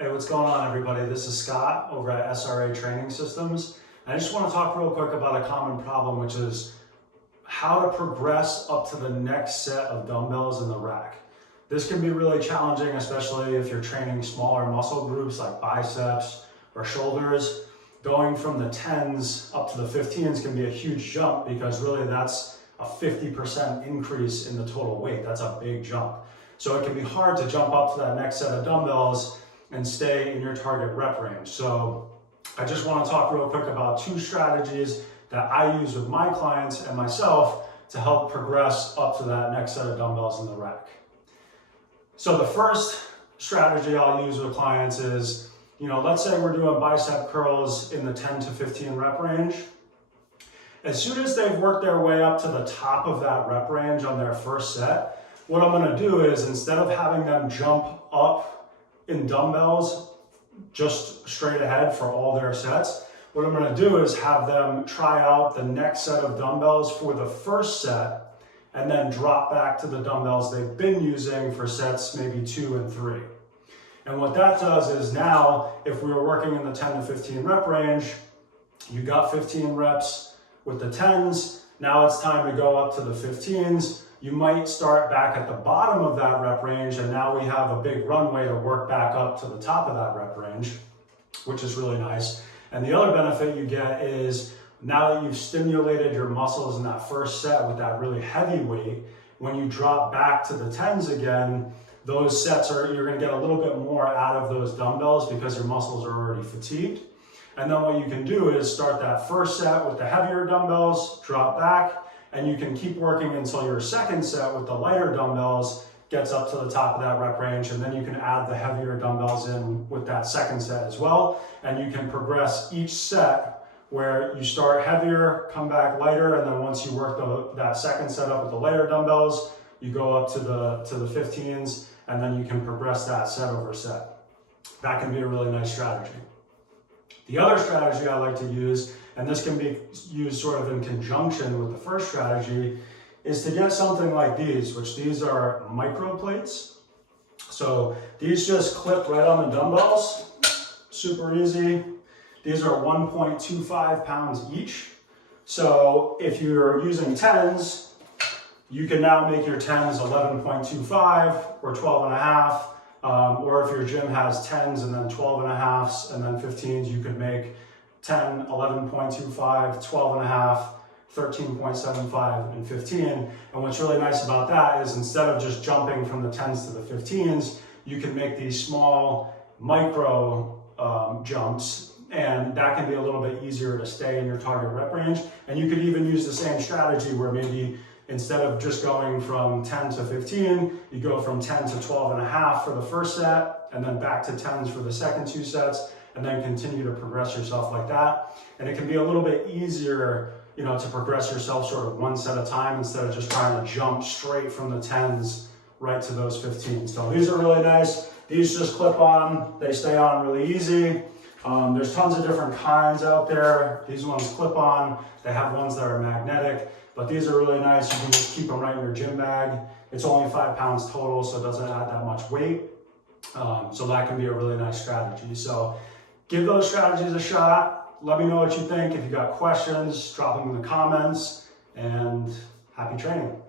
Hey, what's going on, everybody? This is Scott over at SRA Training Systems. I just want to talk real quick about a common problem, which is how to progress up to the next set of dumbbells in the rack. This can be really challenging, especially if you're training smaller muscle groups like biceps or shoulders. Going from the 10s up to the 15s can be a huge jump because really that's a 50% increase in the total weight. That's a big jump. So it can be hard to jump up to that next set of dumbbells and stay in your target rep range. So I just want to talk real quick about two strategies that I use with my clients and myself to help progress up to that next set of dumbbells in the rack. So the first strategy I'll use with clients is, let's say we're doing bicep curls in the 10 to 15 rep range. As soon as they've worked their way up to the top of that rep range on their first set, what I'm going to do is, instead of having them jump up in dumbbells just straight ahead for all their sets, what I'm going to do is have them try out the next set of dumbbells for the first set and then drop back to the dumbbells they've been using for sets maybe 2 and 3. And what that does is, now if we were working in the 10 to 15 rep range, you got 15 reps with the 10s, now it's time to go up to the 15s. You might start back at the bottom of that rep range, and now we have a big runway to work back up to the top of that rep range, which is really nice. And the other benefit you get is, now that you've stimulated your muscles in that first set with that really heavy weight, when you drop back to the 10s again, those sets you're gonna get a little bit more out of those dumbbells because your muscles are already fatigued. And then what you can do is start that first set with the heavier dumbbells, drop back, and you can keep working until your second set with the lighter dumbbells gets up to the top of that rep range, and then you can add the heavier dumbbells in with that second set as well. And you can progress each set where you start heavier, come back lighter, and then once you work that second set up with the lighter dumbbells, you go up to the 15s, and then you can progress that set over set. That can be a really nice strategy. The other strategy I like to use, and this can be used sort of in conjunction with the first strategy, is to get something like these, which these are micro plates. So these just clip right on the dumbbells, super easy. These are 1.25 pounds each. So if you're using 10s, you can now make your 10s 11.25 or 12.5. Or if your gym has 10s and then 12.5s and then 15s, you could make 10, 11.25, 12.5, 13.75, and 15. And what's really nice about that is, instead of just jumping from the 10s to the 15s, you can make these small micro jumps, and that can be a little bit easier to stay in your target rep range. And you could even use the same strategy where maybe instead of just going from 10 to 15, you go from 10 to 12.5 for the first set, and then back to 10s for the second 2 sets, and then continue to progress yourself like that. And it can be a little bit easier, to progress yourself sort of one set at a time, instead of just trying to jump straight from the 10s right to those 15s. So these are really nice. These just clip on, they stay on really easy. There's tons of different kinds out there. These ones clip on, they have ones that are magnetic, but these are really nice. You can just keep them right in your gym bag. It's only 5 pounds total, so it doesn't add that much weight. So that can be a really nice strategy. So give those strategies a shot. Let me know what you think. If you got questions, drop them in the comments, and happy training.